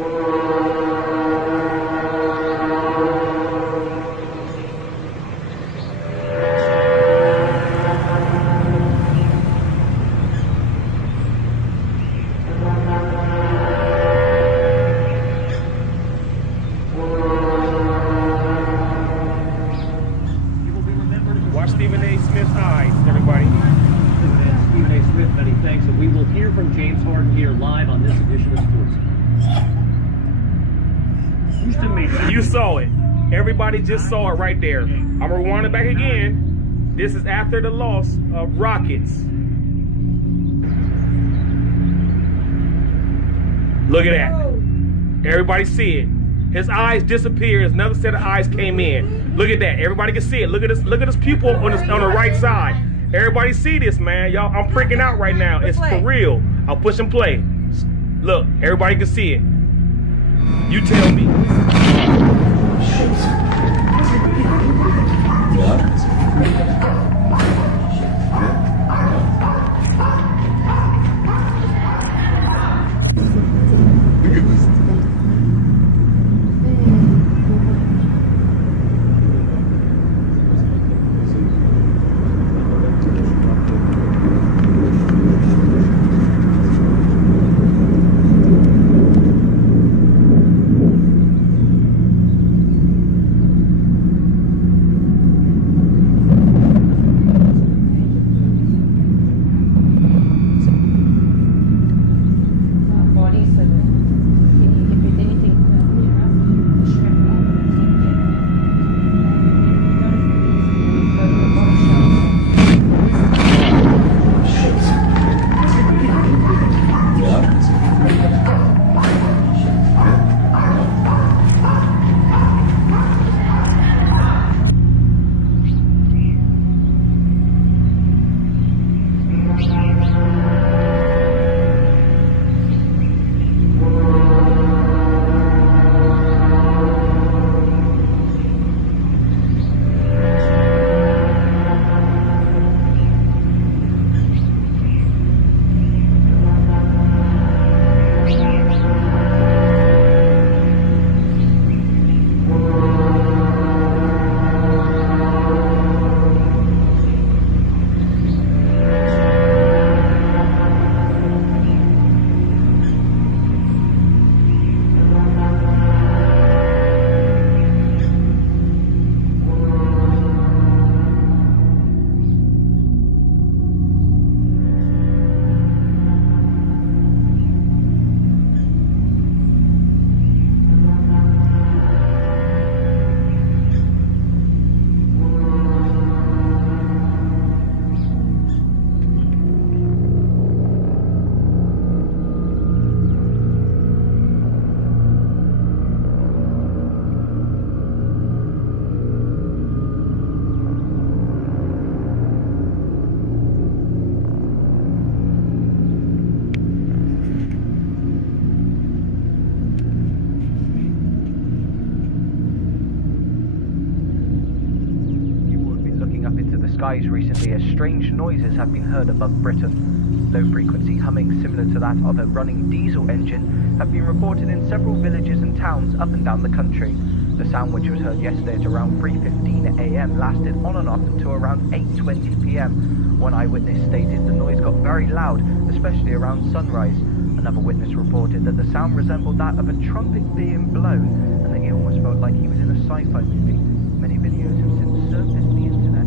Watch Stephen A. Smith's eyes, everybody. Stephen A. Smith, many thanks. And we will hear from James Harden here live on this edition of Sports. Houston Mesa. You saw it. Everybody just saw it right there. I'm going to rewind it back again. This is after the loss of Rockets. Look at that. Everybody see it. His eyes disappeared. Another set of eyes came in. Look at that. Everybody can see it. Look at this. Look at this pupil on the right side. Everybody see this, man. Y'all, I'm freaking out right now. It's for real. I'll push and play. Look, everybody can see it. You tell me. Skies recently as strange noises have been heard above Britain. Low frequency humming similar to that of a running diesel engine have been reported in several villages and towns up and down the country. The sound, which was heard yesterday at around 3:15 AM, lasted on and off until around 8:20 PM. One eyewitness stated the noise got very loud, especially around sunrise. Another witness reported that the sound resembled that of a trumpet being blown and that he almost felt like he was in a sci-fi movie. Many videos have since surfaced the internet.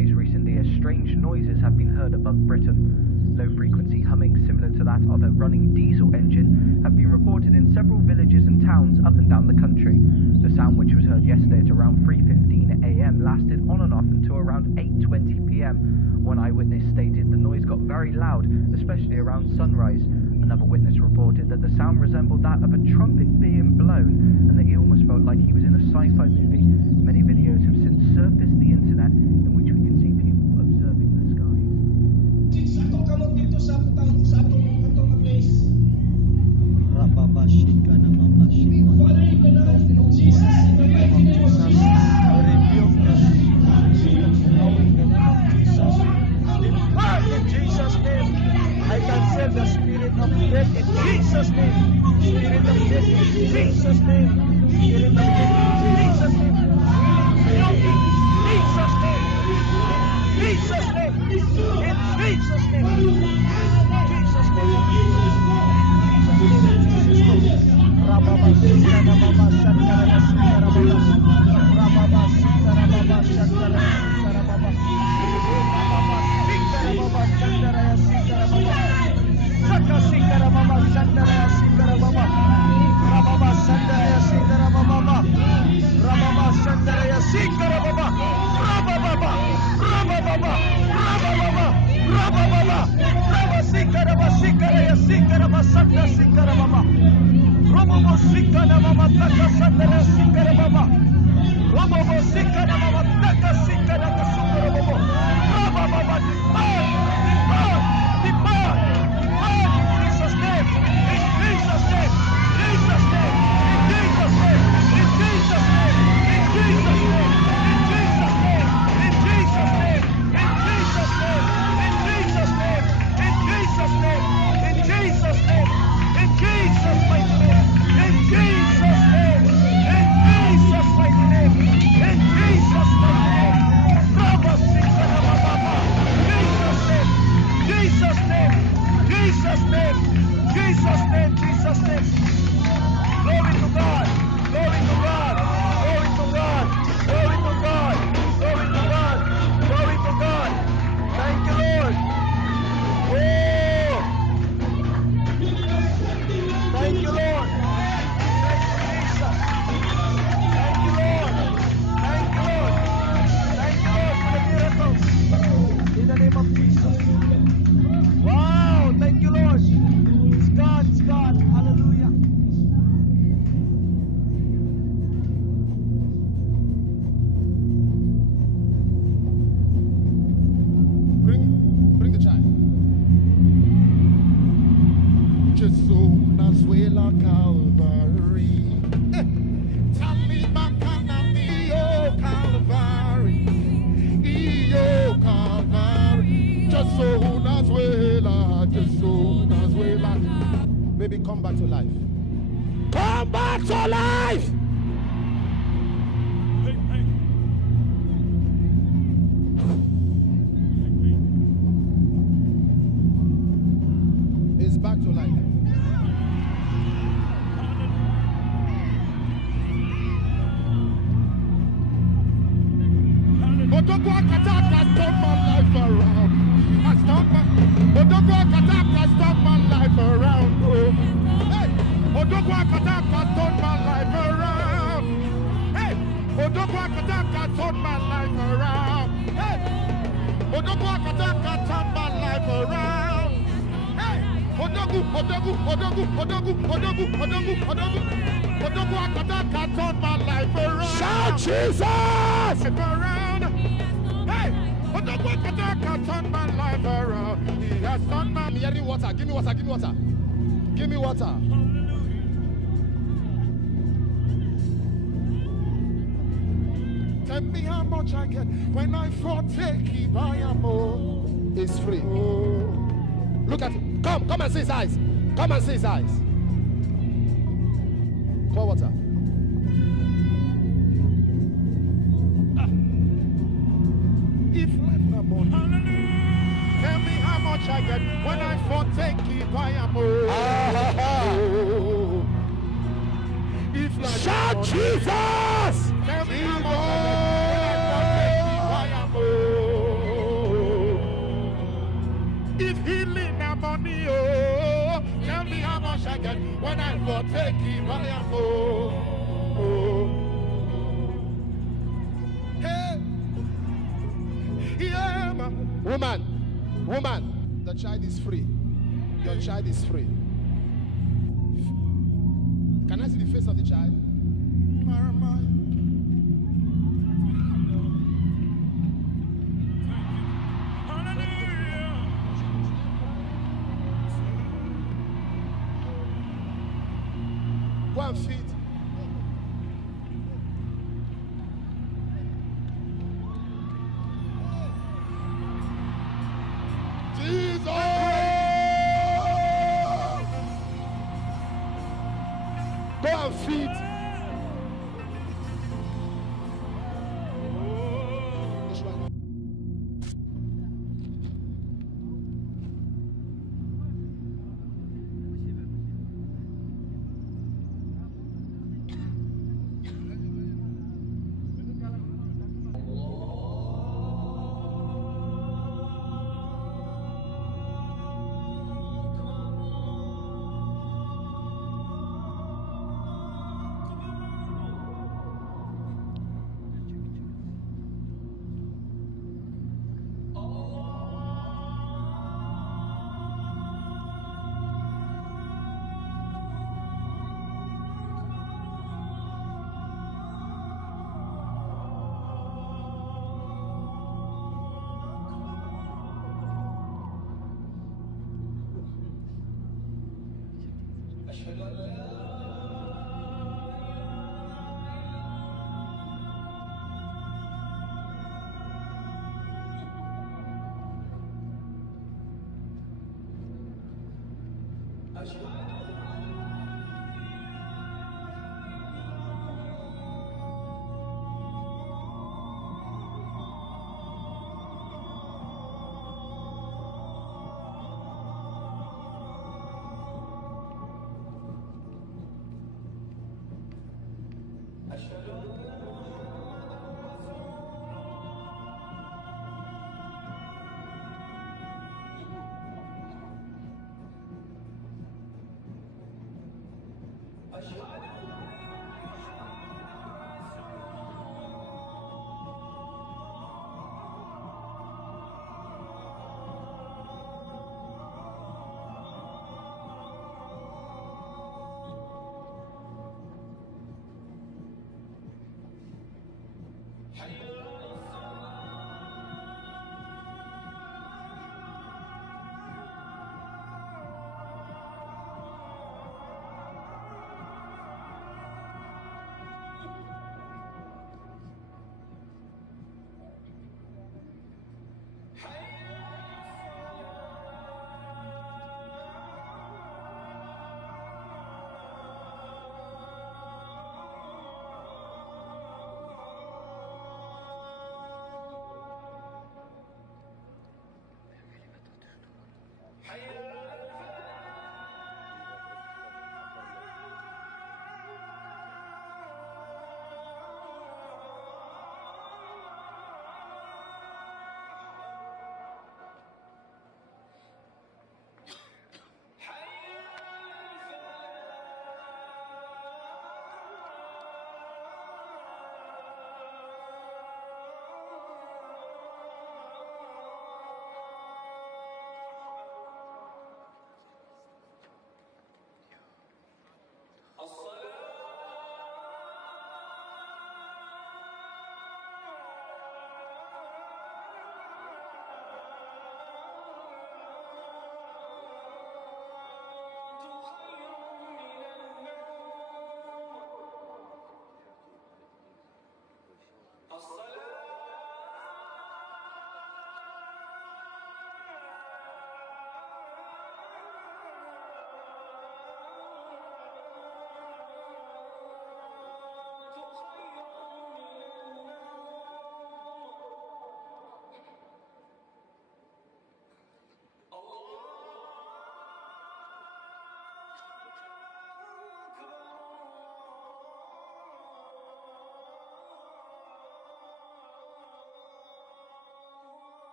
skies recently as strange noises have been heard above Britain. Low-frequency humming similar to that of a running diesel engine have been reported in several villages and towns up and down the country. The sound, which was heard yesterday at around 3:15 a.m, lasted on and off until around 8:20 p.m. One eyewitness stated the noise got very loud, especially around sunrise. Another witness reported that the sound resembled that of a trumpet being blown and that he almost felt like he was in a sci-fi movie. Many videos have since surfaced the internet in which we can see people observing the skies. In Jesus' name, I cancel the spirit of death in Jesus' name. Spirit of death in Jesus' name. Spirit of death in Jesus' name. Jesus' name. Jesus' name. In Jesus' name. Jesus' name. Rababa Sitara Baba Shatara Sitara Baba. Rababa Sitara Baba Shatara Sitara Baba. Rababa Sitara Baba Shatara Sitara Baba. Saka Sitara Baba Shatara Sitara Baba. Rababa Shatara Sitara Baba. Rababa Shatara Sitara Baba. Rababa Rababa Rababa Rababa Rabba Sitara Baba Sitara Sitara Baba Saka Sitara Baba. Robo Sitara Baba Saka Sitara Sitara Baba. Robo Sitara Baba Saka Sitara Sitara Baba. Rababa depart in Jesus' name, in Jesus' name, Jesus' name, in Jesus' name, in Jesus' name, in Jesus' name, in Jesus' name, in Jesus' name, in Jesus' name, in Jesus' name, in Jesus' name, in Jesus' name, in Jesus' mighty name, in Jesus' name, in Jesus' mighty name, in Jesus' mighty name, Rabba Sikana Baba, Jesus' name, Jesus' name, Jesus' name, Jesus' name, Jesus' name. Glory to God, glory to God, glory to God, glory to God, glory to God, glory to God. Thank you, Lord. Oh, thank you, Lord. Thank you, Jesus. Thank you, Lord. Thank you, Lord. Thank you, Lord, for the miracles. In the name of Jesus. Wow, thank you, Lord. It's God, it's God. Hallelujah. Bring the child. Jesunazuela Calvary. Talima Canami, oh Calvary. Oh Calvary. Jesunazuela. Baby, come back to life. Come back to life. It's back to life. Odogwu Akatak has turned my life around. Odogwu Akatak has turned my life around. Oh. Hey, Odogwu Akatak has turned my life around. Hey, Odogwu Akatak has turned my life around. Hey, Odogwu Akatak has turned my life around. Hey, Odogwu Akatak has turned my life around. Shout Jesus! Around. Hey, Odogwu Akatak has turned my life around. He has turned my. I'm hearing water. Give me water. Give me water. Give me water. Tell me how much I get when I forsake it. I am all. It's free. Oh. Look at it. Come and see his eyes. Come and see his eyes. Pour water. If life not money, tell me how much I get when I forsake it. I am all. If life shout not Jesus! Tell me how much I get when I forsake it. I am all. God take him by a oh. Hey, yeah, man. Woman, the child is free. Your child is free. Can I see the face of the child? Go and feed. Jesus! Go and feed. أشهد